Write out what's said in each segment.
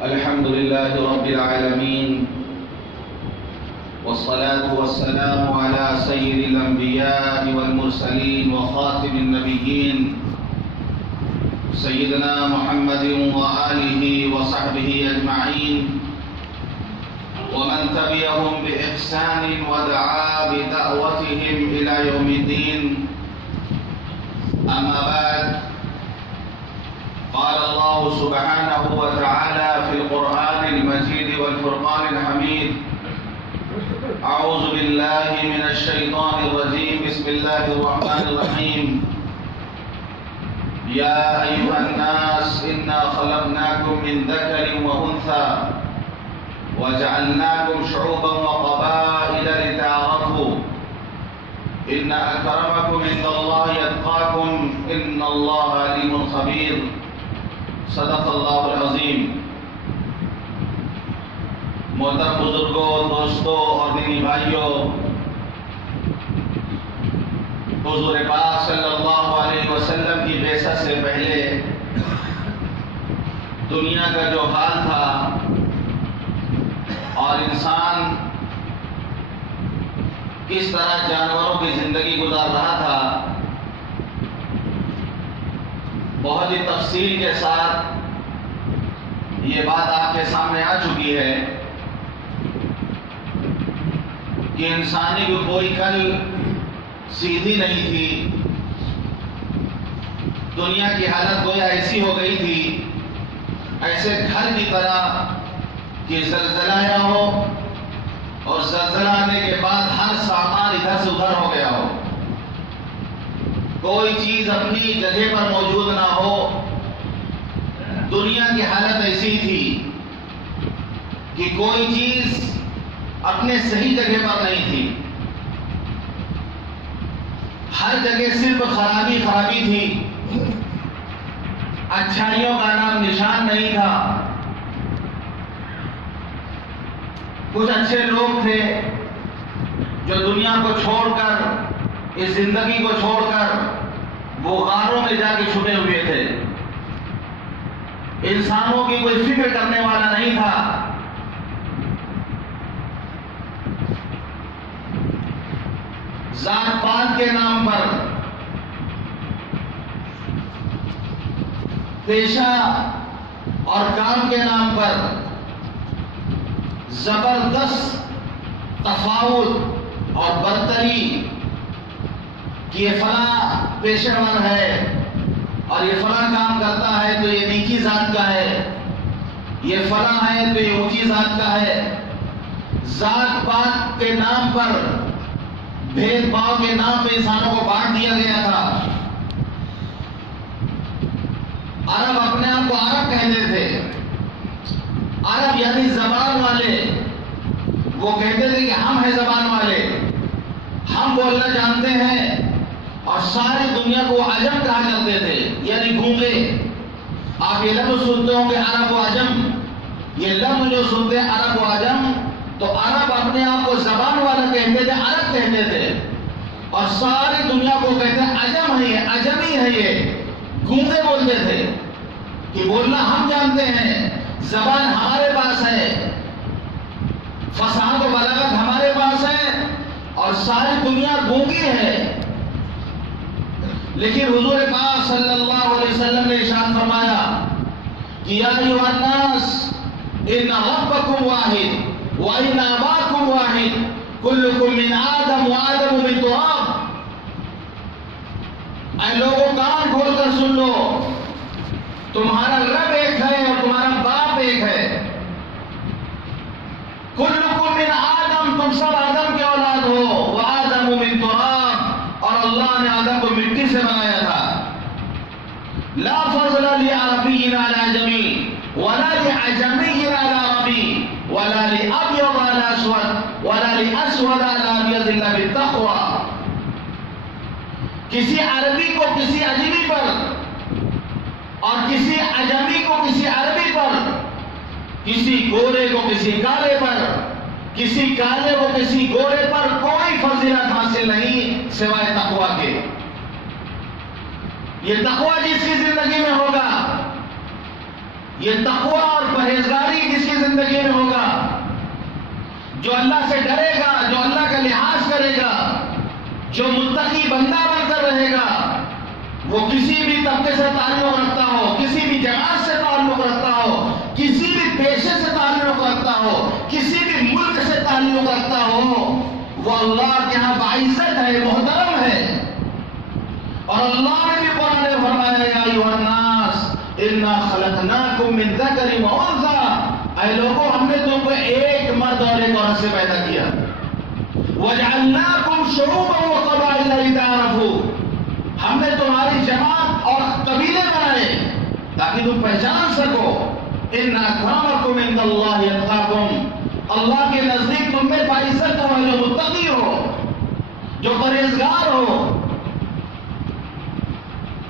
الحمد لله رب العالمين، والصلاة والسلام على سيد الأنبياء والمرسلين وخاتم النبيين سيدنا محمد وآله وصحبه أجمعين، ومن تبعهم بإحسان ودعا بدعوتهم إلى يوم الدين. أما بعد، قال الله سبحانه وتعالى في القرآن المجيد والفرقان الحميد: أعوذ بالله من الشيطان الرجيم، بسم الله الرحمن الرحيم. يا أيها الناس إنا خلقناكم من ذكر وأنثى وجعلناكم شعوبا وقبائل لتعارفوا إن أكرمكم عند الله أتقاكم إن الله عليم خبير. صدق اللہ العظیم. محترم بزرگوں، دوستوں اور دینی بھائیوں، حضور پاک صلی اللہ علیہ وسلم کی بعثت سے پہلے دنیا کا جو حال تھا اور انسان کس طرح جانوروں کی زندگی گزار رہا تھا، بہت ہی تفصیل کے ساتھ یہ بات آپ کے سامنے آ چکی ہے کہ انسانی کی کوئی کل سیدھی نہیں تھی. دنیا کی حالت گویا ایسی ہو گئی تھی، ایسے گھر کی طرح کہ زلزلہ آیا ہو اور زلزلہ آنے کے بعد ہر سامان ادھر سے ادھر ہو گیا ہو، کوئی چیز اپنی جگہ پر موجود نہ ہو. دنیا کی حالت ایسی تھی کہ کوئی چیز اپنے صحیح جگہ پر نہیں تھی، ہر جگہ صرف خرابی خرابی تھی، اچھائیوں کا نام نشان نہیں تھا. کچھ اچھے لوگ تھے جو دنیا کو چھوڑ کر، اس زندگی کو چھوڑ کر وہ غاروں میں جا کے چھپے ہوئے تھے. انسانوں کی کوئی فکر کرنے والا نہیں تھا. ذات پات کے نام پر، پیشہ اور کام کے نام پر زبردست تفاوت اور برتری کہ یہ فلاں پیشہ ور ہے اور یہ فلاں کام کرتا ہے تو یہ نیچی ذات کا ہے، یہ فلاں ہے تو یہ اونچی ذات کا ہے. ذات پات کے نام پر، بھید بھاؤ کے نام پہ انسانوں کو بانٹ دیا گیا تھا. عرب اپنے آپ کو عرب کہتے تھے. عرب یعنی زبان والے. وہ کہتے تھے کہ ہم ہیں زبان والے، ہم بولنا جانتے ہیں، اور ساری دنیا کو عجم کہا کرتے تھے، یعنی گونگے. آپ یہ لفظ سنتے ہوں گے عرب و عجم، یہ لفظ جو سنتے ہیں عرب و عجم، تو عرب اپنے آپ کو زبان والا کہتے تھے، عرب کہتے تھے، اور ساری دنیا کو کہتے ہیں عجم ہے، عجمی ہے، یہ گونگے بولتے تھے کہ بولنا ہم جانتے ہیں، زبان ہمارے پاس ہے، فصاحت و بلاغت ہمارے پاس ہے، اور ساری دنیا گونگی ہے. لیکن حضور پاک صلی اللہ علیہ وسلم نے ارشاد فرمایا کہ یا ایھا الناس ان ربکم واحد وان اباکم واحد کلکم من آدم وآدم من تراب. اے لوگوں کان کھول کر سن لو، تمہارا رب ایک ہے اور تمہارا باپ ایک ہے. کلکم من آدم، تم سب آدم کے اولاد ہو، وآدم من تراب، اور اللہ نے آدم کو مٹی سے بنایا تھا. لا فضل لعربی علی عجمی ولا لعجمی علی عربی ولا لأبیض علی اسود ولا لأسود علی ابیض الا بالتقوی. کسی عربی کو کسی عجمی پر، اور کسی عجمی کو کسی عربی پر، کسی گورے کو کسی کالے پر، کسی کالے کو کسی گورے پر کوئی فضیلت حاصل نہیں سوائے تقوی کے. یہ تقوی جس کی زندگی میں ہوگا، یہ تقوی اور اور پرہیزگاری جس کی زندگی میں ہوگا، جو اللہ سے ڈرے گا، جو اللہ کا لحاظ کرے گا، جو متقی بندہ بن کر رہے گا، وہ کسی بھی طبقے سے تعلق رکھتا ہو، کسی بھی جماعت سے تعلق رکھتا ہو، کسی بھی پیشے سے تعلق رکھتا ہو، کسی بھی ملک سے تعلق رکھتا ہو، وہ اللہ کے یہاں باعزت ہے، محترم ہے۔ اور اللہ نے بھی قرآن میں فرمایا یا ایھا الناس انا خلقناکم من ذکر و انثی، اے لوگوں ہم نے تم کو ایک مرد اور ایک عورت سے پیدا کیا، وجعلناکم شعوبا وقبائل لتعارفوا، ہم نے تمہاری جماعت اور قبیلے بنائے تاکہ تم پہچان سکو، ان اکرمکم عند اللہ اتقاکم، اللہ کے نزدیک تم میں باعزت ہو جو متقی ہو، جو پرہیزگار ہو۔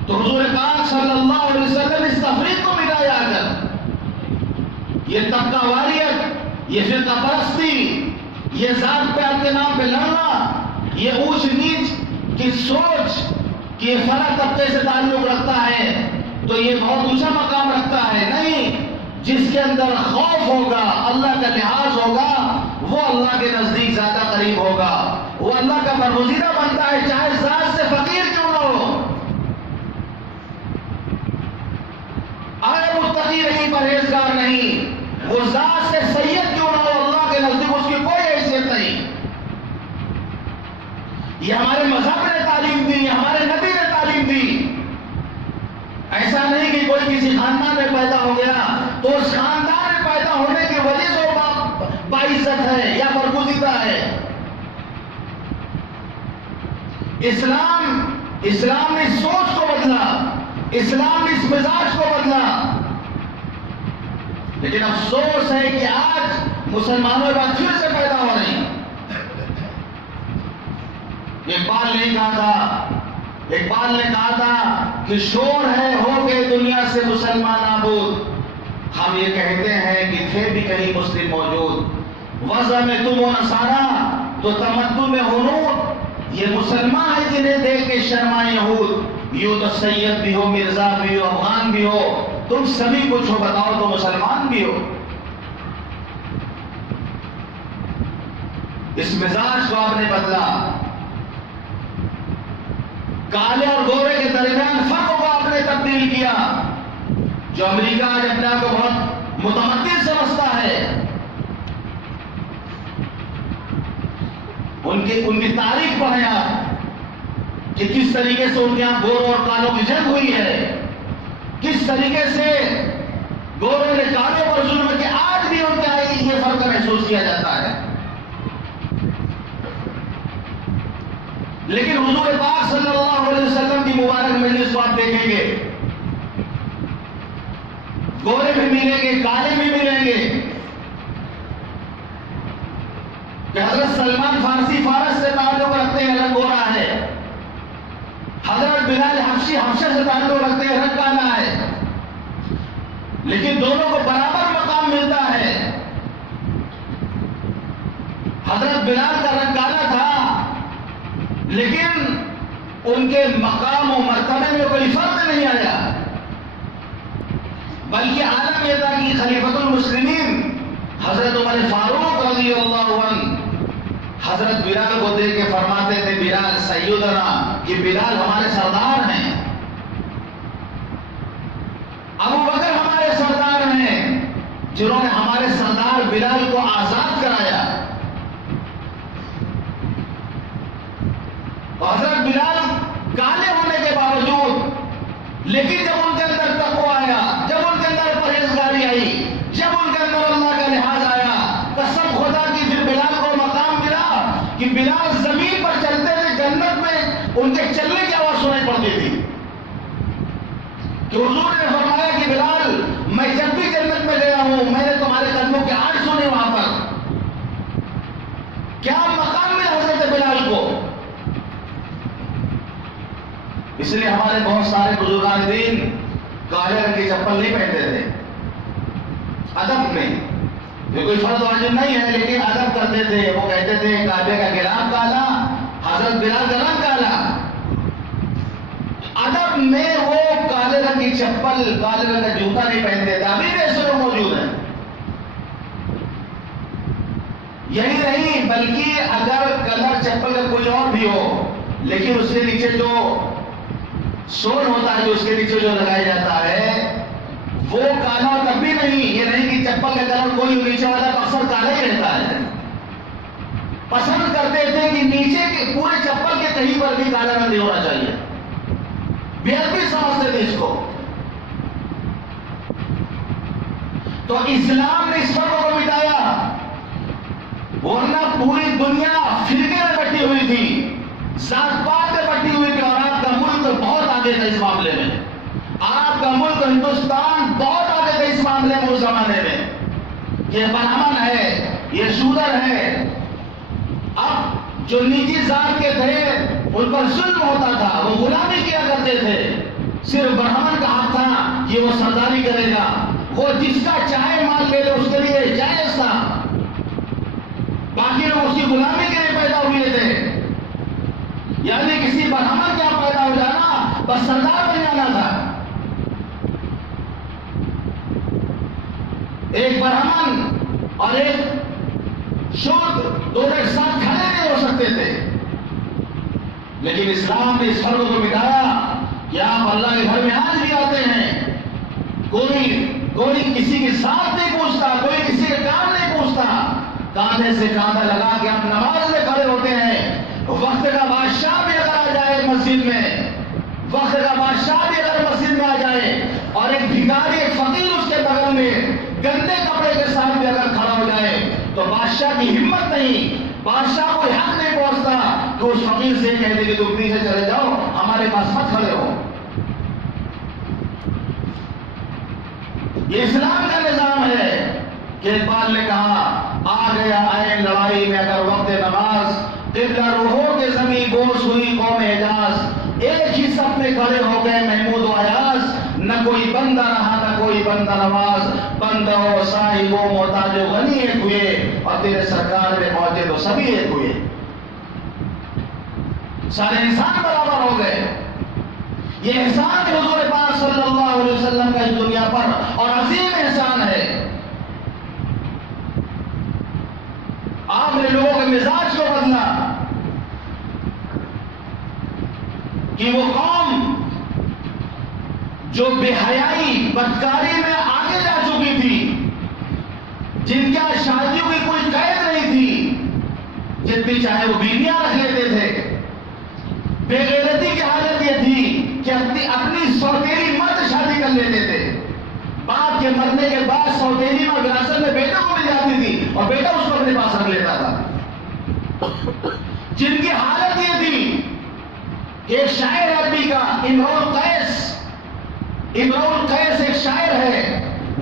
تو حضور پاک صلی اللہ علیہ وسلم اس تفریق کو مٹایا کر، یہ طبقہ واریت، یہ فرقہ پرستی، یہ ذات پہ کے نام پہ لڑنا، یہ اونچ نیچ کی سوچ کہ یہ فلاں طبقے سے تعلق رکھتا ہے تو یہ بہت اونچا مقام رکھتا ہے، نہیں، جس کے اندر خوف ہوگا، اللہ کا لحاظ ہوگا، وہ اللہ کے نزدیک زیادہ قریب ہوگا، وہ اللہ کا برگزیدہ بنتا ہے، چاہے ذات سے فقیر کیوں نہ ہو۔ اگر متقی نہیں، پرہیزگار نہیں، وہ ذات سے سید کیوں نہ ہو، اللہ کے نزدیک اس کی کوئی حیثیت نہیں۔ یہ ہمارے مذہب نے تعلیم دی، ہمارے نبی نے تعلیم دی۔ ایسا نہیں کہ کوئی کسی خاندان میں پیدا ہو گیا تو اس خاندان میں پیدا ہونے کی وجہ سے وہ باعزت ہے یا برگزیدہ ہے۔ اسلام نے اس سوچ کو بدلا، اسلام نے اس مزاج کو بدلا، لیکن افسوس ہے کہ آج مسلمانوں کے بعد پھر سے پیدا ہو رہی ہیں۔ اقبال نے کہا تھا کہ شور ہے ہو گئے دنیا سے مسلمان نابود، ہم یہ کہتے ہیں کہ تھے بھی کہیں مسلم موجود، وضع میں تم و نصارا تو تمدن میں ہنود، یہ مسلمان ہے جنہیں دیکھ کے شرمائے یہود، یوں تو سید بھی ہو، مرزا بھی ہو، افغان بھی ہو، تم سبھی کچھ ہو، بتاؤ تو مسلمان بھی ہو۔ اس مزاج کو آپ نے بدلا، کالے اور گورے کے درمیان فرق کو آپ نے تبدیل کیا۔ جو امریکہ آج اپنے آپ کو بہت متمدن سمجھتا ہے، ان کی تاریخ پڑھیں آپ کہ کس طریقے سے ان کے یہاں گوروں اور کالوں کی جنگ ہوئی ہے، کس طریقے سے گوروں نے کالوں پر ظلم کیا، آج بھی ان کے آئی یہ فرق محسوس کیا جاتا ہے۔ لیکن حضور پاک صلی اللہ علیہ وسلم کی مبارک مجلس کو آپ دیکھیں گے، گورے بھی ملیں گے، کالے بھی ملیں گے، کہ حضرت سلمان فارسی فارس سے تعلق رکھتے ہیں، رنگ گورا ہے، حضرت بلال حبشی حبشہ سے تعلق رکھتے ہیں، رنگ کالا ہے، لیکن دونوں کو برابر مقام ملتا ہے۔ حضرت بلال کا رنگ کالا تھا لیکن ان کے مقام و مرتبے میں کوئی فرق نہیں آیا، بلکہ عالم یہ تھا کہ خلیفۃ المسلمین حضرت عمر فاروق رضی اللہ عنہ حضرت بلال کو دیکھ کے فرماتے تھے بلال سیدنا، کہ بلال ہمارے سردار ہیں، ابو بکر ہمارے سردار ہیں، جنہوں نے ہمارے سردار بلال کو آزاد کرایا۔ حضرت بلال کالے ہونے کے باوجود، لیکن جب ان کے اندر تقویٰ آیا، جب ان کے اندر پرہیزگاری آئی، جب ان کے اندر اللہ کا لحاظ آیا، قسم خدا کی پھر بلال کو مقام ملا کہ بلال زمین پر چلتے تھے، جنت میں ان کے چلنے کی آواز سنائی پڑتی تھی، کہ حضور نے فرمایا کہ بلال میں جب بھی جنت میں گیا ہوں میں نے تمہارے قدموں کے آج سنے وہاں پر۔ کیا مقام ملا حضرت بلال کو؟ اس لیے ہمارے بہت سارے بزرگان دین کالے رنگ کی چپل نہیں پہنتے تھے، ادب میں، یہ کوئی فرض واجب نہیں ہے لیکن ادب کرتے تھے، وہ کہتے تھے کعبے کا گلاف کالا، حضرت بلال کا رنگ کالا، ادب میں وہ کالے رنگ کی چپل، کالے رنگ کا جوتا نہیں پہنتے تھے، ابھی بھی ایسے لوگ موجود ہیں۔ یہی نہیں بلکہ اگر کلر چپل کا کوئی اور بھی ہو لیکن اس کے نیچے جو سول ہوتا ہے جو اس کے نیچے جو لگایا جاتا ہے وہ کالا تب بھی نہیں. یہ نہیں کہ چپل کا کلر کوئی نیچے والا اکثر کالا ہی رہتا ہے. پسند کرتے تھے کہ نیچے کے پورے چپل کے کہیں پر بھی کالا رنگ نہیں ہونا چاہیے. بےعدبی سمجھتے تھے اس کو. تو اسلام نے اس فرق کو مٹایا، ورنہ پوری دنیا فرقے میں بٹی ہوئی تھی، ذات پات میں بٹی ہوئی تھی، اور آپ کا ملک بہت آگے تھا اس معاملے میں. آپ کا ملک ہندوستان بہت آگے تھا اس معاملے میں اس زمانے میں. یہ برہمن ہے، یہ شودر ہے. اب جو نیچی ذات کے تھے ان پر ظلم ہوتا تھا، وہ غلامی کیا کرتے تھے. صرف برہمن کا حق تھا کہ وہ سرداری کرے گا، وہ جس کا چاہے مال لے لے اس کے لیے جائز تھا. باقی لوگ اس کی غلامی کے لیے پیدا ہوئے تھے. یعنی کسی برہمن کا پیدا ہو جانا بس سردار بن جانا تھا. ایک برہمن اور ایک شودر دونوں ایک ساتھ کھڑے نہیں ہو سکتے تھے. لیکن اسلام نے اس فرق کو مٹایا کہ آپ اللہ کے گھر میں آج بھی آتے ہیں، کوئی کسی کے ساتھ نہیں پوچھتا، کوئی کسی کے کام نہیں پوچھتا. کاندھے سے کاندھا لگا کے آپ نماز میں کھڑے ہوتے ہیں. وقت کا بادشاہ بھی اگر آ جائے مسجد میں، وقت کا بادشاہ بھی اگر مسجد میں آ جائے اور ایک بھکاری ایک فقیر اس کے بغل میں گندے کپڑے کے ساتھ بھی اگر کھڑا ہو جائے تو بادشاہ کی ہمت نہیں، بادشاہ کو حق نہیں پہنچتا کہ اس فقیر سے کہہ دے کہ تم پیچھے چلے جاؤ، ہمارے پاس مت کھڑے ہو. یہ اسلام کا نظام ہے کہ اقبال نے کہا آ گیا عین لڑائی میں اگر وقت نماز، قبلہ روحوں کے زمین بوس ہوئی قوم حجاز. ایک ہی سب میں کھڑے ہو گئے محمود و ایاز، نہ کوئی بندہ رہا نہ کوئی بندہ نواز. بندہ و صاحب و محتاج و غنی ایک ہوئے، اور تیرے سرکار میں پہنچے تو سبھی ایک ہوئے. سارے انسان برابر ہو گئے. یہ احسان ہے حضور پاک صلی اللہ علیہ وسلم کا اس دنیا پر، اور عظیم احسان ہے. آپ نے لوگوں کے مزاج کو بدلا کہ وہ قوم جو بے حیائی بدکاری میں آگے جا چکی تھی، جن کا شادیوں کی کوئی قید نہیں تھی، جتنی چاہے وہ بیویاں رکھ لیتے تھے. بے غیرتی کی حالت یہ تھی کہ اپنی سوتیلی مرد شادی کر لیتے تھے. باپ کے مرنے کے بعد سوتیلی میں وراثت میں بیٹا کو مل جاتی تھی اور بیٹا اس کو اپنے پاس رکھ لیتا تھا. جن کی حالت یہ تھی کہ ایک شاعر عربی کا امرؤ القیس ایک شاعر ہے،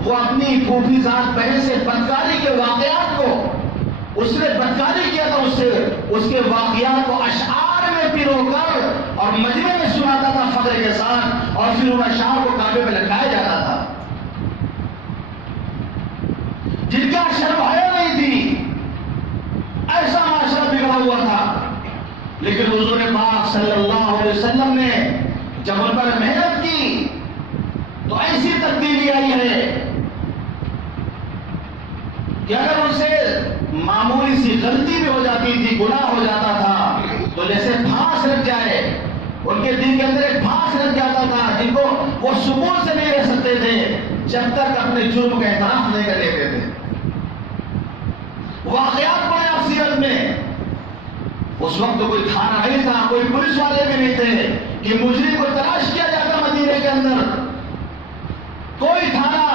وہ اپنی پھوپھی ذات بہن سے بدکاری کے واقعات کو، اس نے بدکاری کیا تھا اس کے واقعات کو اشعار میں پیرو کر اور مجمع میں سناتا تھا فخر کے ساتھ، اور پھر ان اشعار کو کعبے میں لٹکایا جاتا تھا. جن کا شرم حیا نہیں تھی، ایسا معاشرہ بگڑا ہوا تھا. لیکن حضور پاک صلی اللہ علیہ وسلم نے جب ان پر محنت کی تو ایسی تبدیلی آئی ہے کہ اگر ان سے معمولی سی غلطی بھی ہو جاتی تھی، گناہ ہو جاتا تھا، تو جیسے پھانس لگ جائے، ان کے دل کے اندر ایک پھانس لگ جاتا تھا جن کو وہ سکون سے نہیں رہ سکتے تھے جب تک اپنے جرم کا اعتراف نہیں کر لیتے تھے. واقعات پڑے آپ سیرت میں. اس وقت کوئی تھانہ نہیں تھا، کوئی پولیس والے بھی نہیں تھے کہ مجرم کو تلاش کیا جاتا. مدینے کے اندر کوئی تھانہ،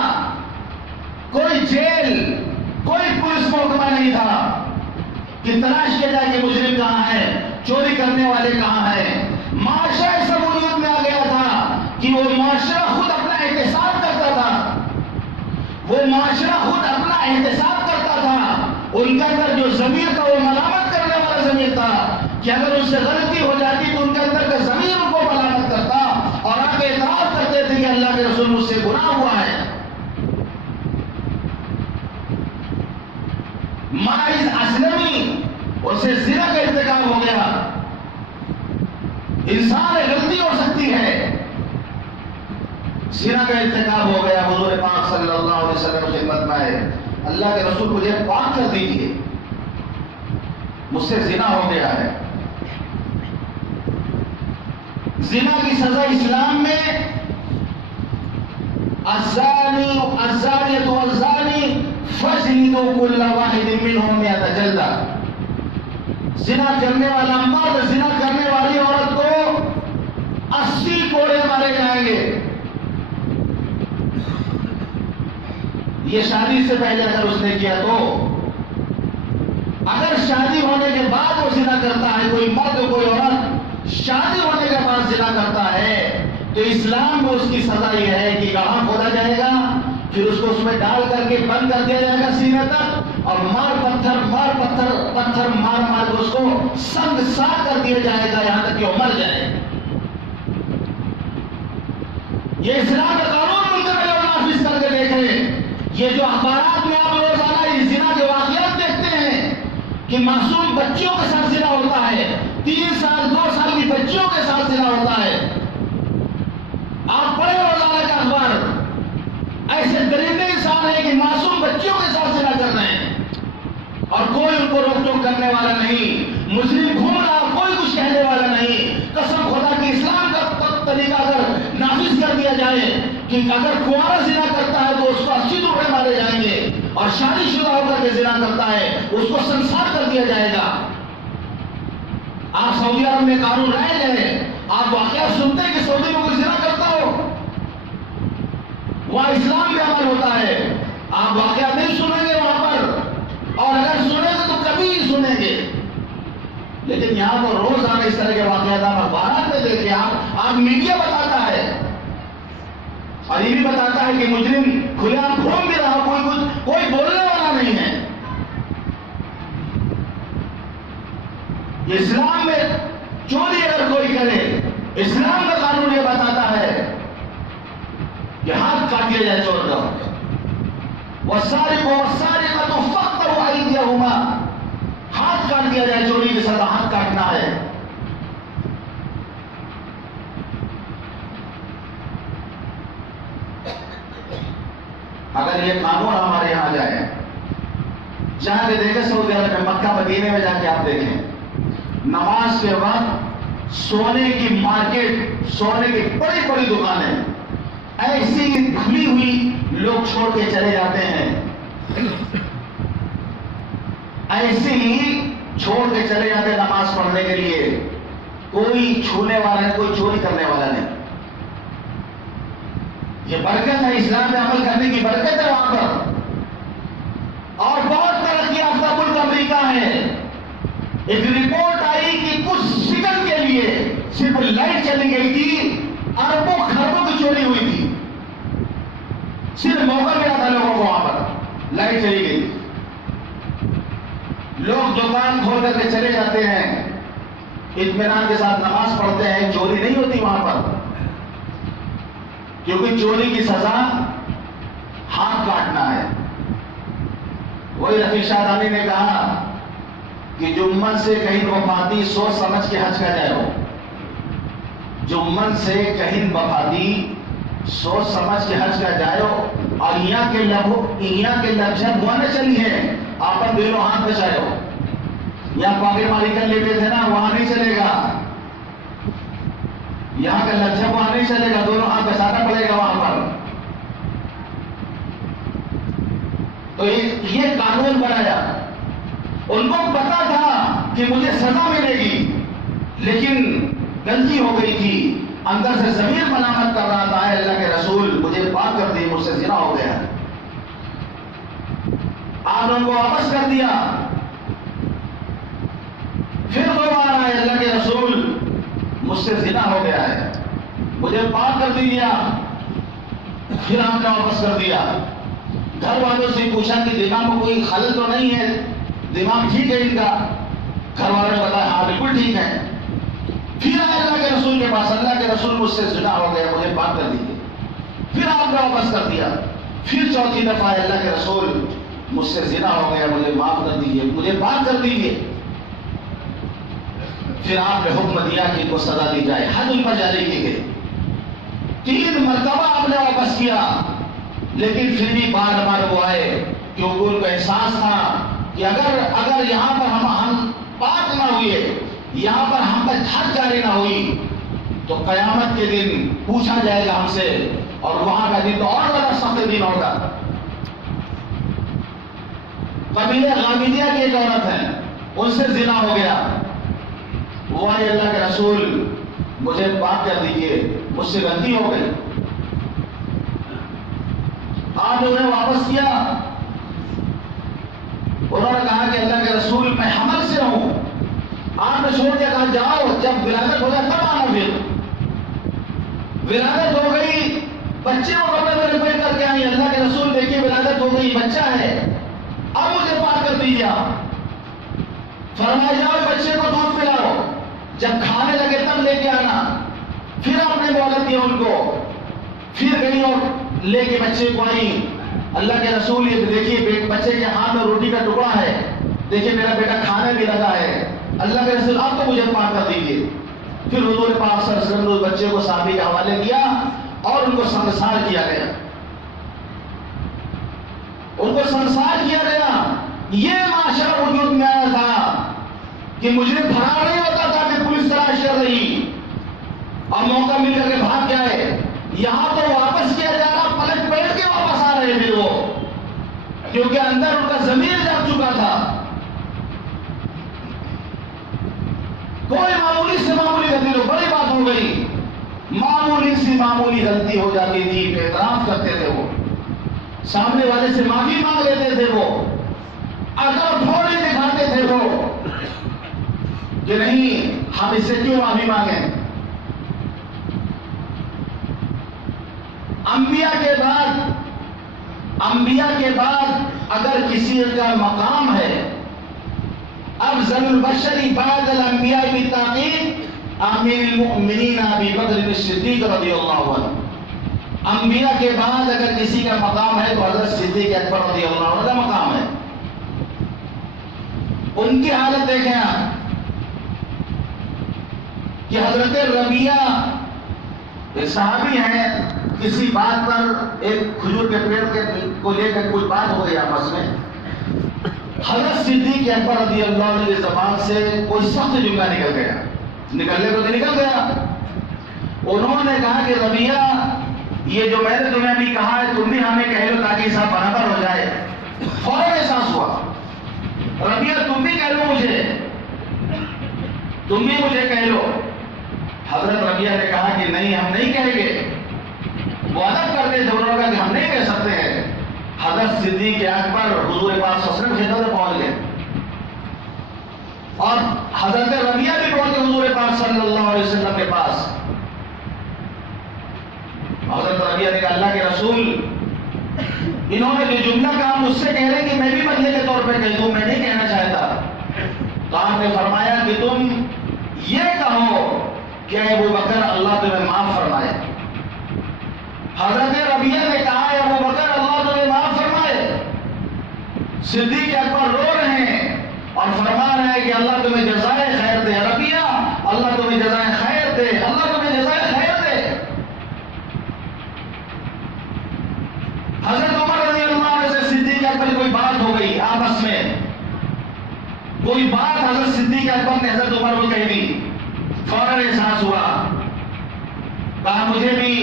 کوئی جیل، کوئی پولیس محکمہ نہیں تھا کہ تلاش کیا جائے کہ مجرم کہاں ہے، چوری کرنے والے کہاں ہیں. معاشرہ اس وجود میں آ گیا تھا کہ وہ معاشرہ خود اپنا احتساب کرتا تھا. وہ معاشرہ خود اپنا احتساب کرتا تھا. ان کے اندر جو ضمیر تھا وہ ملامت کرنے والا ضمیر تھا کہ اگر ان سے غلطی ہو جاتی تو ان کے اندر کا ضمیر ان کو ملامت کرتا اور آ کے اعتراف کرتے تھے کہ اللہ کے رسول مجھ سے گناہ ہوا ہے. ماعز اسلمی ان سے زنا کا ارتکاب ہو گیا. انسان غلطی ہو سکتی ہے، زنا کا ارتکاب ہو گیا. حضور پاک صلی اللہ علیہ وسلم کی خدمت میں آئے، اللہ کے رسول مجھے پاک کر دیجیے. مجھ سے زنا ہو گیا ہے. زنا کی سزا اسلام میں الزانیۃ والزانی فاجلدوا كل واحد منهم 100 جلدہ. زنا کرنے والا مرد زنا کرنے والی عورت کو 80 کوڑے مارے جائیں گے. یہ شادی سے پہلے اگر اس نے کیا تو. اگر شادی ہونے کے بعد وہ زنا کرتا ہے، کوئی مرد کوئی عورت شادی ہونے کے بعد زنا کرتا ہے، تو اسلام میں اس کی سزا یہ ہے کہ گڑھا کھودا جائے گا، پھر اس کو اس میں ڈال کر کے بند کر دیا جائے گا سینے تک، اور پتھر مار کے اس کو سنگسار کر دیا جائے گا یہاں تک کہ وہ مر جائے. یہ اسلام کا قانون ملک میں لوگ نافذ کر کے دیکھیں. یہ جو اخبارات میں آپ روزانہ اس زنا کے واقعات دیکھتے ہیں کہ معصوم بچیوں کے ساتھ زنا ہوتا ہے، 3 سال 2 سال کی بچیوں کے ساتھ زنا ہوتا ہے. آپ پڑھے روزانہ کا اخبار، ایسے درندے انسان ہیں کہ معصوم بچیوں کے ساتھ زنا کر رہے ہیں اور کوئی ان کو روک ٹوک کرنے والا نہیں. مسلم گھوم رہا، کوئی کچھ کہنے والا نہیں. قسم خدا کی اسلام کا طریقہ اگر نافذ کر دیا جائے کہ اگر کنوارا زنا کرتا ہے تو اس کو 80 روپے مارے جائیں گے، اور شادی شدہ ہو کر کے زنا کرتا ہے اس کو سنسار کر دیا جائے گا. آپ سعودی عرب میں قانون رائے گئے، آپ واقعات سنتے ہیں کہ سعودی میں کوئی زنا کرتا ہو، وہاں اسلام میں عمل ہوتا ہے. آپ واقعات نہیں سنیں گے وہاں پر، اور اگر سنیں گے تو کبھی ہی سنیں گے. لیکن یہاں پر روز آنے اس طرح کے واقعات آپ اخبارات میں دیکھیں، آپ میڈیا بتاتا ہے اور یہ بھی بتاتا ہے کہ مجرم کھلے عام گھوم بھی رہا، کوئی بولنے والا نہیں ہے. اسلام میں چوری اگر کوئی کرے، اسلام کا قانون یہ بتاتا ہے کہ ہاتھ کاٹ دیا جائے چور کا. والسارق والسارقۃ فاقطعوا ایدیہما، ہاتھ کاٹ دیا جائے. چوری کی سزا ہاتھ کاٹنا ہے. اگر یہ قانون ہمارے یہاں جائے، جا کے دیکھیں سعودی عرب میں مکہ مدینے میں جا کے آپ دیکھیں، نماز کے وقت سونے کی مارکیٹ، سونے کی بڑی بڑی دکانیں ایسی کھلی ہوئی لوگ چھوڑ کے چلے جاتے ہیں، ایسے ہی چھوڑ کے چلے جاتے ہیں نماز پڑھنے کے لیے. کوئی چھونے والا نہیں، کوئی چوری کرنے والا نہیں. یہ برکت ہے، اسلام میں عمل کرنے کی برکت ہے وہاں پر. اور بہت ترقی یافتہ ملک امریکہ ہے. ایک رپورٹ آئی کہ کچھ سیکنڈ کے لیے صرف لائٹ چلی گئی تھی، اربوں خربوں کی چوری ہوئی تھی. صرف موقع ملا تھا لوگوں کو، وہاں پر لائٹ چلی گئی. لوگ دکان کھول کر کے چلے جاتے ہیں، اطمینان کے ساتھ نماز پڑھتے ہیں، چوری نہیں ہوتی وہاں پر، کیونکہ چوری کی سزا ہاتھ کاٹنا ہے. وہی رفیع شادانی نے کہا کہ جو من سے کہیں وفاتی سوچ سمجھ کے حج کا جائے ہو. جو من سے کہیں وفاتی سوچ سمجھ کے حج کا جائے ہو. اور یہاں کے لفظ بوانے چلی ہیں، آپ دونوں ہاتھ بچائے ہو. یہاں پاگے ماری کر لیتے تھے نا، وہاں نہیں چلے گا. یہاں کا لفظ وہاں نہیں چلے گا، دونوں ہاتھ بچانا پڑے گا وہاں پر. تو یہ قانون بنایا. ان کو پتا تھا کہ مجھے سزا ملے گی، لیکن غلطی ہو گئی تھی. اندر سے ضمیر ملامت کر رہا تھا، اے اللہ کے رسول مجھے پاک کر دی، مجھ سے زنا ہو گیا. آپ نے ان کو واپس کر دیا. پھر دوبارہ اے اللہ کے رسول مجھ سے زنا ہو گیا ہے، مجھے پاک کر دیا. پھر آپ نے واپس کر دیا. گھر والوں سے پوچھا کہ دماغ میں کوئی خلل تو نہیں ہے، دماغ ٹھیک ہے ان کا؟ گھر والوں نے بتایا ہاں بالکل ٹھیک ہے. پھر آئے اللہ کے رسول کے پاس، اللہ کے رسول مجھ سے زنا ہو گیا، مجھے پاک کر دیجیے. پھر آپ نے واپس کر دیا. پھر چوتھی دفعہ اللہ کے رسول مجھ سے زنا ہو گیا، مجھے معاف کر دیجیے، مجھے پاک کر دیجیے. پھر آپ نے حکم دیا کہ ان کو سزا دی جائے، حد ان پر جاری کی گئی. 3 مرتبہ آپ نے واپس کیا، لیکن پھر بھی بار بار وہ آئے، کیونکہ ان کو احساس تھا کہ اگر یہاں پر ہم پاک نہ ہوئے، یہاں پر ہم پر حد جاری نہ ہوئی، تو قیامت کے دن پوچھا جائے گا ہم سے، اور وہاں کا دن تو اور زیادہ سخت دن ہوگا۔ قبیلہ غامدیہ کی ایک عورت ہے، ان سے زنا ہو گیا، وہ آئے اللہ کے رسول مجھے پاک کر دیجئے، مجھ سے غلطی ہو گئی۔ آپ نے انہیں واپس کیا، انہوں نے کہا کہ اللہ کے رسول میں حمل سے ہوں۔ آپ نے چھوڑ کے کہا جاؤ، جب ولادت ہو جائے تب آنا۔ پھر ولادت ہو گئی، بچے کو کپڑے میں لپیٹ کر کے آئی، اللہ کے رسول دیکھیے ولادت ہو گئی، بچہ ہے، اب مجھے پاک کر دیجیے۔ فرمایا جاؤ بچے کو دودھ پلاؤ، جب کھانے لگے تب لے کے آنا۔ پھر آپ نے مہلت دیا ان کو، پھر گئی اور لے کے بچے کو آئی۔ اللہ کے رسول یہ دیکھیے بچے کے ہاتھ میں روٹی کا ٹکڑا ہے، دیکھیے میرا بیٹا کھانے بھی لگا ہے، اللہ کے رسول آپ تو مجھے پاک کر دیجیے۔ پھر حضور پاک صلی اللہ علیہ وسلم نے بچے کو صحابی کے حوالے کیا اور ان کو سنسار کیا گیا، ان کو سنسار کیا گیا۔ یہ معاشرہ وجود میں آیا تھا کہ مجرم فرار نہیں ہوتا تھا کہ پولیس تلاش کر رہی اور موقع مل کر کے بھاگ جائے، یہاں تو واپس کیا جا رہا، پلٹ پلٹ کے واپس آ رہے تھے وہ، کیونکہ اندر ان کا ضمیر جاگ چکا تھا۔ کوئی معمولی سے معمولی غلطی تو بڑی بات ہو گئی، معمولی سی معمولی غلطی ہو جاتی تھی، اعتراف کرتے تھے وہ، سامنے والے سے معافی مانگ لیتے تھے وہ، اگر تھوڑی دکھاتے تھے وہ کہ نہیں ہم اس سے کیوں معافی مانگیں۔ انبیاء کے بعد اگر کسی کا مقام ہے، افضل البشر بعد الانبیاء بالتحقیق امیر المؤمنین ابی بکر الصدیق رضی اللہ عنہ، انبیاء کے بعد اگر کسی کا مقام ہے تو حضرت صدیق اکبر رضی اللہ عنہ کا مقام ہے۔ ان کی حالت دیکھیں آپ کہ حضرت ربیعہ ایک صحابی ہیں، کسی بات پر ایک کھجور کے پیڑ کو لے کر کوئی بات ہو گئی آپس میں، حضرت صدیق اکبر رضی اللہ عنہ کی زبان سے کوئی سخت جملہ نکل گیا، نکلنے کو تو نکل گیا۔ انہوں نے کہا کہ ربیعہ یہ جو میں نے تمہیں ابھی کہا ہے تم بھی ہمیں کہہ لو تاکہ سب برابر ہو جائے۔ فوراً احساس ہوا، ربیعہ تم بھی کہہ لو مجھے، تم بھی مجھے کہہ لو۔ حضرت ربیعہ نے کہا کہ نہیں ہم نہیں کہیں گے، وہ ادب کرتے تھے، انہوں نے کہا کہ ہم نہیں کہہ سکتے ہیں۔ حضرت صدیق اکبر حضور پاک صلی اللہ علیہ وسلم کی خدمت میں پہنچ گئے اور حضرت ربیعہ بھی پہنچے حضور پاک صلی اللہ علیہ وسلم کے پاس۔ حضرت ربیعہ نے کہا اللہ کے رسول انہوں نے جو جملہ کہا مجھ سے کہہ رہے کہ میں بھی بدلے کے طور پہ کہہ دوں، میں نہیں کہنا چاہتا۔ تو آپ نے فرمایا کہ تم یہ کہو کہ ابو بکر اللہ تمہیں معاف فرمائے۔ حضرت ربیعہ نے کہا ابو بکر اللہ تمہیں معاف فرمائے۔ صدیق اکبر رو رہے ہیں اور فرما رہے ہیں کہ اللہ تمہیں جزائے خیر دے، ربیعہ اللہ تمہیں جزائے خیر دے، اللہ تمہیں جزائے خیر دے۔ حضرت عمر رضی اللہ عنہ سے صدیق اکبر کی کوئی بات ہو گئی آپس میں، کوئی بات حضرت صدیق اکبر نے حضرت عمر کو کہہ دی، فوراً احساس ہوا، کہا مجھے بھی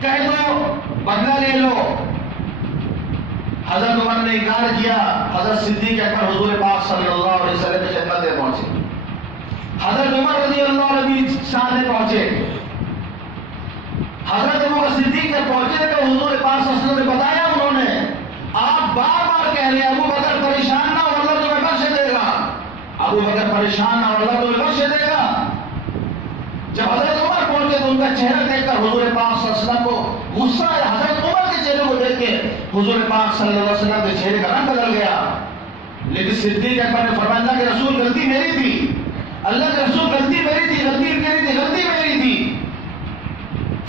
کہہ دو بدلہ لے لو۔ حضرت عمر نے انکار کیا، حضرت صدیق اکبر حضور پاک صلی اللہ علیہ وسلم کی خدمت میں پہنچے، حضرت عمر رضی اللہ عنہ بھی ساتھ میں پہنچے۔ حضرت ابو بکر صدیق جب پہنچے تو حضور پاک صلی اللہ علیہ وسلم نے بتایا، انہوں نے آپ بار بار کہہ رہے ہیں ابو بکر پریشان نہ ہو اللہ تمہیں بخش دے گا، ابو بکر پریشان نہ ہو اللہ تمہیں بخش دے گا۔ جب حضرت عمر پہنچے تو ان کا چہرہ دیکھ کر حضور پاک صلی اللہ علیہ وسلم کو غصہ آیا، حضرت عمر کے چہرے کو دیکھ کے حضور پاک صلی اللہ علیہ وسلم کے چہرے کا رنگ بدل گیا۔ لیکن صدیق اکبر نے فرمایا اللہ کے رسول غلطی میری تھی، اللہ کے رسول غلطی میری تھی، غلطی میری تھی۔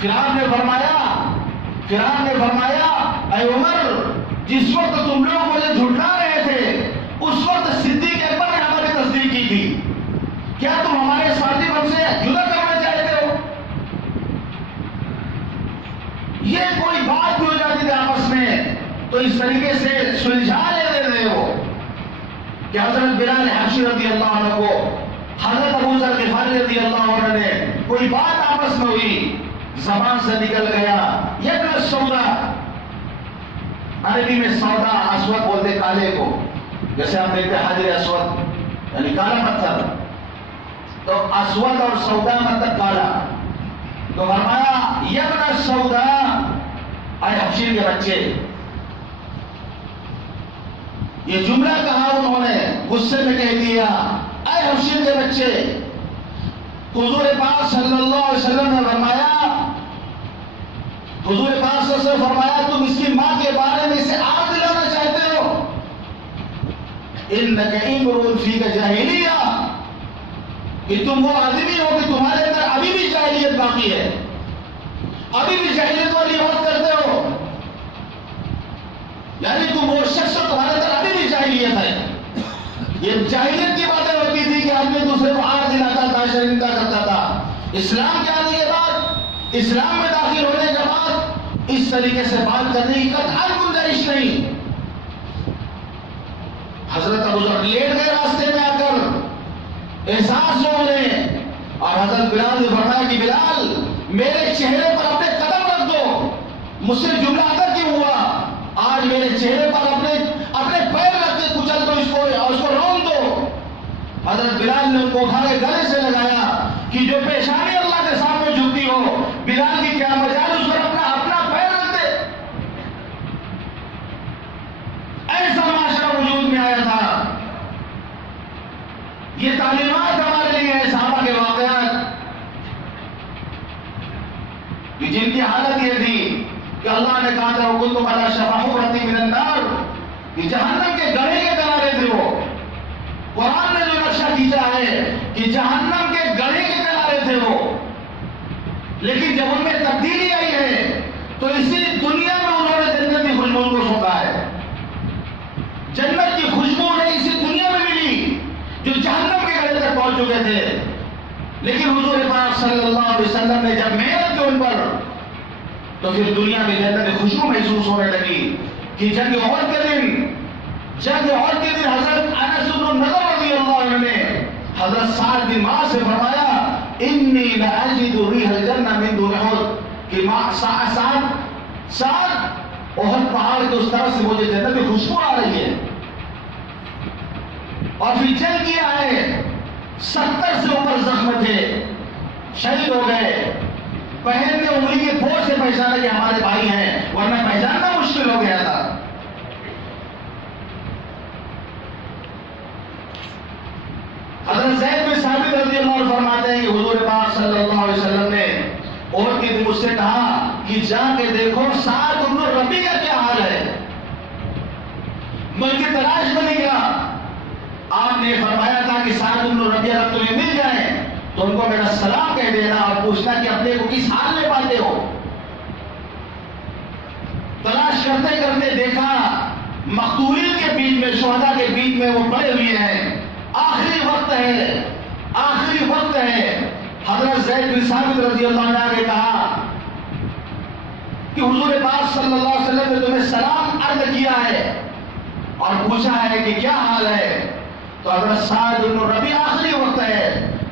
پھر آپ نے فرمایا اے عمر جس وقت تم لوگ مجھے جھٹلا رہے تھے اس وقت صدیق اکبر نے ہماری تصدیق کی تھی، کیا تم ہمارے ساتھی ہم سے جدا کرنا چاہتے ہو؟ یہ کوئی بات بھی ہو جاتی تھی آپس میں تو اس طریقے سے سلجھا لیتے تھے وہ۔ کہ حضرت بلال حبشی رضی اللہ عنہ کو حضرت ابو ذر غفاری رضی اللہ عنہ نے کوئی بات آپس میں ہوئی، زبان سے نکل گیا یبن سودا، عربی میں سودا اسود بولتے کالے کو، جیسے آپ دیکھتے حجر اسود یعنی کالا پتھر، تو اسود اور سودا مطلب کالا، تو فرمایا یبن سودا، اے حبشی کے بچے، یہ جملہ کہا انہوں نے، غصے میں کہہ دیا اے حبشی کے بچے، حضور پاک صلی اللہ علیہ وسلم نے فرمایا، حضور پاک صلی اللہ علیہ وسلم نے فرمایا تم اس کی ماں کے بارے میں اسے آگ دلانا چاہتے ہو، انک امرؤ فیک جاہلیہ، کہ تم وہ آدمی ہو کہ تمہارے اندر ابھی بھی جاہلیت باقی ہے، ابھی بھی جاہلیت والی بات کرتے ہو، یعنی تم وہ شخص ہو تمہارے اندر ابھی بھی جاہلیت ہے۔ یہ جاہلیت کی باتیں ہوتی تھی کہ آدمی دوسرے کو آگ دلاتا تھا، شرمندہ کرتا تھا۔ اسلام کے آنے کے بعد، اسلام میں داخل ہونے کے بعد اس طریقے سے بات کرنے کی قطعاً گنجائش نہیں۔ حضرت ابو ذر لیٹ گئے راستے میں آ کر، احساس ہو انہیں، اور حضرت بلال نے فرمایا کہ بلال میرے چہرے پر اپنے قدم رکھ دو، مجھ سے جملہ ادا کیوں ہوا، آج میرے چہرے پر اپنے پیر رکھ کے کچل دو اس کو اور اس کو رون دو۔ حضرت بلال نے ان کو اٹھا کے گلے سے لگایا کہ جو پیشانی اللہ کے سامنے جھکتی ہو، بلال کی کیا مجال، اس پر اپنا پیر رکھ دے۔ ایسا معاشرہ وجود میں آیا تھا۔ یہ تعلیمات ہمارے لیے ہے صحابہ کے واقعات، کہ جن کی حالت یہ تھی کہ اللہ نے کہا تھا وَكُنْتُمْ عَلَىٰ شَفَا حُفْرَةٍ مِّنَ النَّارِ، کہ جہنم کے گڑھے کے کنارے تھے وہ۔ قرآن نے جو نقشہ کھینچا ہے کہ جہنم کے گڑھے کے کنارے تھے وہ، لیکن جب ان میں تبدیلی آئی ہے تو اسی دنیا میں انہوں نے جنت کی خوشبو کو سونگا ہے۔ جنت کی خوشبو انہیں اسی دنیا میں ملی جو جہنم کے گڑھے تک پہنچ چکے تھے، لیکن حضور پاک صلی اللہ علیہ وسلم نے جب محنت کی ان پر، تو پھر دنیا میں جنت کی خوشبو محسوس ہونے لگی۔ کہ جنگ احد کے دن حضرت انس بن نضر رضی اللہ عنہ نے حضرت سعد بن معاذ سے فرمایا انی لاجد ریح الجنہ من دون احد، کہ سعد احد پہاڑ کے اس طرف سے مجھے جنت کی خوشبو آ رہی ہے۔ اور پھر جنگ کیا ہے، 70 سے اوپر زخم تھے، شہید ہو گئے، پہن نے انگلی کے پھوڑ سے پہچانا کہ ہمارے بھائی ہیں، ورنہ پہچاننا مشکل ہو گیا تھا۔ حضرت زید بن ثابت رضی اللہ عنہ فرماتے ہیں کہ حضور پاک صلی اللہ علیہ وسلم نے اور کے دن مجھ سے کہا کہ جا کے دیکھو سعد بن ربیع کا کیا حال ہے، میں ان کی تلاش میں نکلا۔ آپ نے فرمایا تھا کہ سعد بن ربیع اگر تمہیں مل جائیں تو ان کو میرا سلام کہہ دینا اور پوچھنا کہ اپنے کو کس حال میں پاتے ہو۔ تلاش کرتے کرتے دیکھا مقتولین کے بیچ میں، شہداء کے بیچ میں وہ پڑے ہوئے ہیں، آخری وقت ہے۔ حضرت زید بن ثابت رضی اللہ عنہ نے کہا کہ حضور پاک صلی اللہ علیہ وسلم نے تمہیں سلام عرض کیا ہے اور پوچھا ہے کہ کیا حال ہے، تو حضرت سعد بن ربیع آخری وقت ہے،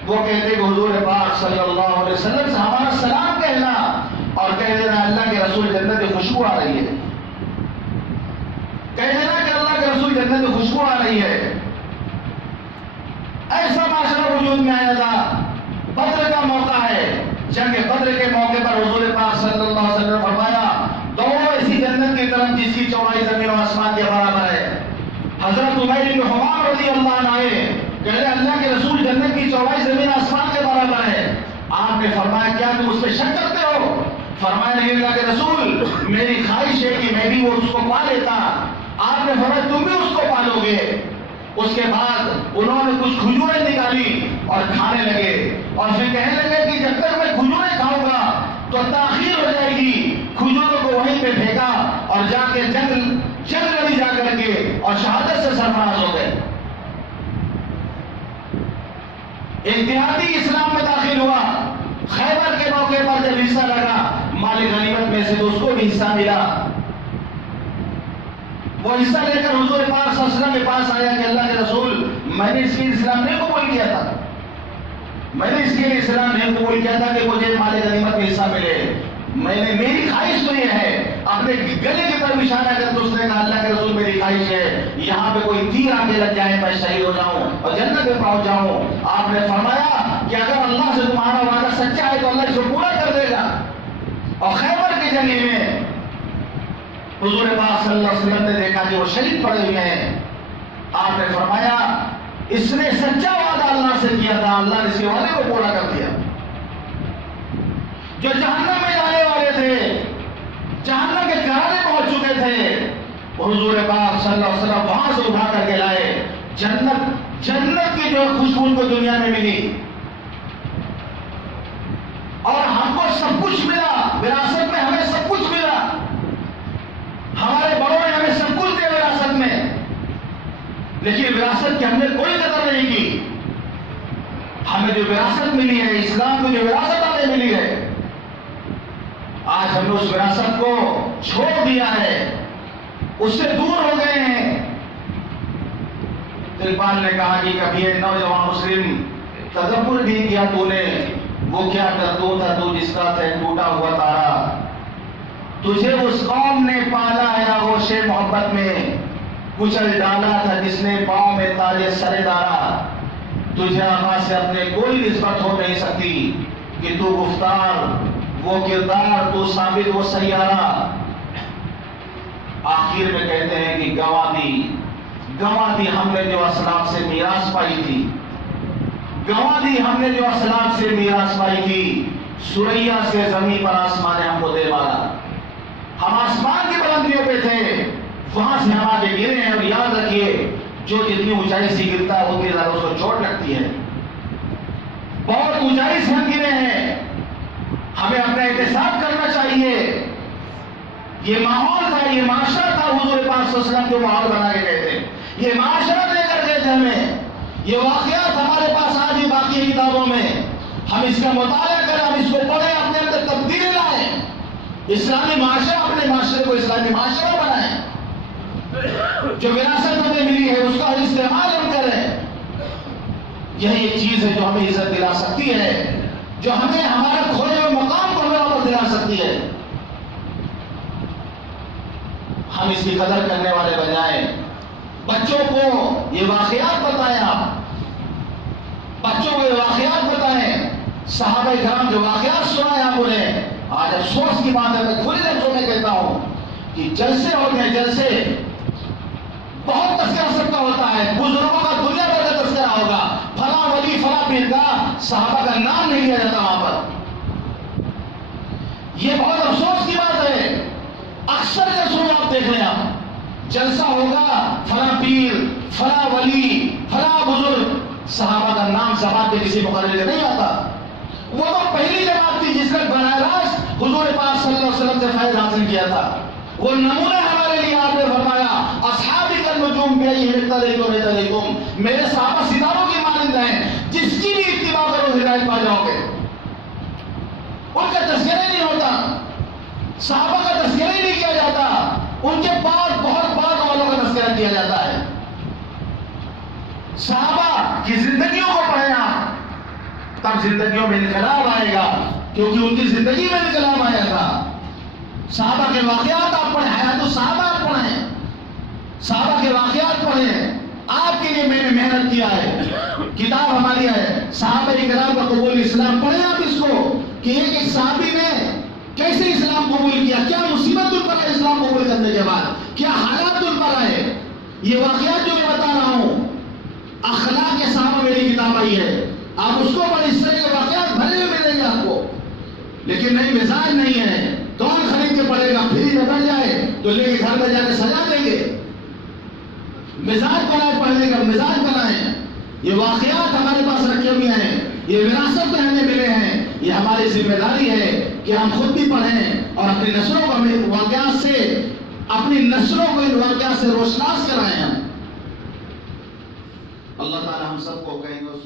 وہ کہتے کہ حضور پاک صلی اللہ علیہ وسلم سے ہمارا سلام کہنا اور کہہ دینا اللہ کے رسول جنت کی خوشبو آ رہی ہے، کہہ دینا کہ اللہ کے رسول جنت کی خوشبو آ رہی ہے۔ ایسا معاشرہ وجود میں آیا تھا۔ بدر کا موقع ہے، جنگ بدر کے موقع پر حضور پاک صلی اللہ علیہ وسلم نے فرمایا دوڑو ایسی جنت کی طرف جس کی چوڑائی زمین و آسمان کے برابر ہے۔ حضرت عمیر بن حمام رضی اللہ عنہ آئے، کہہ رہے اللہ کے رسول جنت کی چوڑائی زمین آسمان کے برابر ہے۔ آپ نے فرمایا کیا تم اس پہ شک کرتے ہو؟ فرمایا نہیں اللہ کے رسول، میری خواہش ہے کہ میں بھی وہ اس کو پا لیتا۔ آپ نے فرمایا تم بھی اس کو پالو گے۔ اس کے بعد انہوں نے کچھ کھجوریں نکالی اور کھانے لگے، اور پھر کہنے لگے کہ جب تک میں کھجوریں کھاؤں گا تو تاخیر ہو جائے گی۔ کھجوروں کو وہیں پہ پھینکا اور جا کے جنگ لڑی جا کر کے اور شہادت سے سرفراز ہو گئے۔ اتحادی اسلام میں داخل ہوا، خیبر کے موقع پر جب حصہ لگا مال غنیمت میں سے تو اس کو بھی حصہ ملا۔ وہ حصہ لے کر حضور پاک صلی اللہ علیہ وسلم کے پاس آیا کہ اللہ کے رسول، میں نے اس کے اسلام نہیں قبول کیا تھا، میں نے اس کے لیے اسلام نہیں قبول کیا تھا کہ مجھے مال غنیمت میں حصہ ملے، میری خواہش تو یہ ہے، اپنے گلے کی طرف اشارہ کر تو اس نے کہا اللہ کے رسول میری خواہش ہے یہاں پہ کوئی تیر آ کے لگ جائے، میں شہید ہو جاؤں اور جنت میں پہنچ جاؤں۔ آپ نے فرمایا کہ اگر اللہ سے تمہارا وعدہ سچا ہے تو اللہ اس کو پورا کر دے گا۔ اور خیبر کی جنگ میں حضور پاک صلی اللہ علیہ وسلم نے دیکھا کہ وہ شہید پڑے ہوئے ہیں۔ آپ نے فرمایا اس نے سچا وعدہ اللہ سے کیا تھا، اللہ نے اس کے وعدے کو پورا کر دیا۔ جو جہنم میں جانے والے تھے، جہنم کے کنارے پہنچ چکے تھے، حضور پاک صلی اللہ علیہ وسلم وہاں سے اٹھا کر کے لائے۔ جنت کی جو خوشبو کو دنیا میں ملی، اور ہم کو سب کچھ ملا، وراثت میں ہمیں سب کچھ ملا، ہمارے بڑوں نے ہمیں سب کچھ دیا وراثت میں، لیکن وراثت کی ہم نے کوئی قدر نہیں کی۔ ہمیں جو وراثت ملی ہے، اسلام کی جو وراثت ہمیں ملی ہے، آج ہم نے اس وراثت کو چھوڑ دیا ہے، اس سے دور ہو گئے ہیں۔ دلپال نے کہا کہ کبھی ایک نوجوان مسلم تدبر بھی کیا تو نے، وہ کیا کرتوت تھا تو جس کا تھا ٹوٹا ہوا تارا، تجھے اس قوم نے پالا ہے آغوش محبت میں، کچل ڈالا تھا جس نے پاؤں میں تاج سر دارا، تجھے آقا سے اپنے کوئی نسبت ہو نہیں سکتی، کہ تو گفتار وہ کردار تو ثابت وہ سیارہ۔ آخر میں کہتے ہیں کہ گواہ دی ہم نے جو اسلاف سے میراث پائی تھی، گواہ دی ہم نے جو اسلاف سے میراث پائی تھی، سریا سے زمین پر آسمان نے ہم کو دے مارا۔ ہم آسمان کی بلندیوں پہ تھے، وہاں سے ہم آگے گرے ہیں، اور یاد رکھیے جو جتنی اونچائی سے گرتا ہے اتنی زیادہ اس کو چوٹ لگتی ہے۔ بہت اونچائی سے ہم گرے ہیں، ہمیں اپنا احتساب کرنا چاہیے۔ یہ ماحول تھا، یہ معاشرہ تھا، حضور پاک صلی اللہ علیہ وسلم جو ماحول بنا کے گئے تھے، یہ معاشرہ دے کر گئے تھے ہمیں۔ یہ واقعات ہمارے پاس آج بھی باقی ہے کتابوں میں، ہم اس کا مطالعہ کریں، ہم اس کو پڑھیں، اپنے اندر تبدیلی لائیں، اسلامی معاشرہ، اپنے معاشرے کو اسلامی معاشرہ بنائیں، جو وراثت ہمیں ملی ہے اس کا استعمال ہم کریں۔ یہی ایک چیز ہے جو ہمیں عزت دلا سکتی ہے، جو ہمیں ہمارے کھوئے ہوئے مقام کو ہمیں واپس دلا سکتی ہے۔ ہم اس کی قدر کرنے والے بن جائیں۔ بچوں کو یہ واقعات بتائیں، آپ بچوں کو یہ واقعات بتائیں، صحابہ کرام جو واقعات سنائیں آپ انہیں۔ آج افسوس کی بات ہے، میں کھلے لفظوں میں کہتا ہوں کہ جلسے ہوتے ہیں، جلسے بہت تذکرہ سب کا ہوتا ہے، بزرگوں کا دنیا بھر کا تذکرہ ہوگا، فلاں ولی فلاں پیر کا، صحابہ کا نام نہیں لیا جاتا وہاں پر۔ یہ بہت افسوس کی بات ہے۔ اکثر جلسوں میں آپ دیکھ لیں، آپ جلسہ ہوگا، فلاں پیر، فلاں ولی، فلاں بزرگ، صحابہ کا نام زبان پہ کسی مقرر سے نہیں آتا۔ وہ تو پہلی جماعت تھی جس نے براہ راست حضور پاک صلی اللہ علیہ وسلم سے فیض حاصل کیا تھا۔ وہ نمونہ ہمارے لیے آپ نے فرمایا، اصحابی النجوم بیئہم اقتدیتم، میرے صحابہ ستاروں کی مانند ہیں، جس کی بھی اتباع کرو ہدایت پا جاؤ گے۔ ان کا تذکرہ نہیں ہوتا، صحابہ کا تذکرہ ہی نہیں کیا جاتا، ان کے بعد بہت بعد والوں کا تذکرہ کیا جاتا ہے۔ صحابہ کی زندگیوں کو پڑھیں آپ، تب زندگیوں میں انقلاب آئے گا، کیونکہ ان کی زندگی میں انقلاب آیا تھا۔ صحابہ کے واقعات آپ پڑھیں، حیات الصحابہ آپ پڑھیں، صحابہ کے واقعات پڑھیں۔ آپ کے لیے میں نے محنت کیا ہے، کتاب ہماری ہے صحابہ کرام کا قبول اسلام، پڑھیں آپ اس کو کہ ایک صحابی نے کیسے اسلام قبول کیا، کیا مصیبت ان پر آئے اسلام قبول کرنے کے بعد، کیا حالات ان پر آئے۔ یہ واقعات جو میں بتا رہا ہوں، اخلاق صحابہ میری کتاب آئی ہے، آپ اس کو پڑھیں، اس طرح کے واقعات بھرے ہوئے ملیں گے آپ کو۔ لیکن نہیں، مزاج نہیں ہے، کون خرید کے پڑھے گا، فری میں بن جائے تو لے کے گھر میں جا کے سجا دیں گے۔ مزاج بنائیں، پڑھنے کا مزاج بنائیں۔ یہ واقعات ہمارے پاس رکھے ہوئے ہیں، یہ وراثت میں ہمیں ملے ہیں، یہ ہماری ذمہ داری ہے کہ ہم خود بھی پڑھیں اور اپنی نسلوں کو ان واقعات سے روشناس کرائیں۔ اللہ تعالی ہم سب کو کہیں گے اس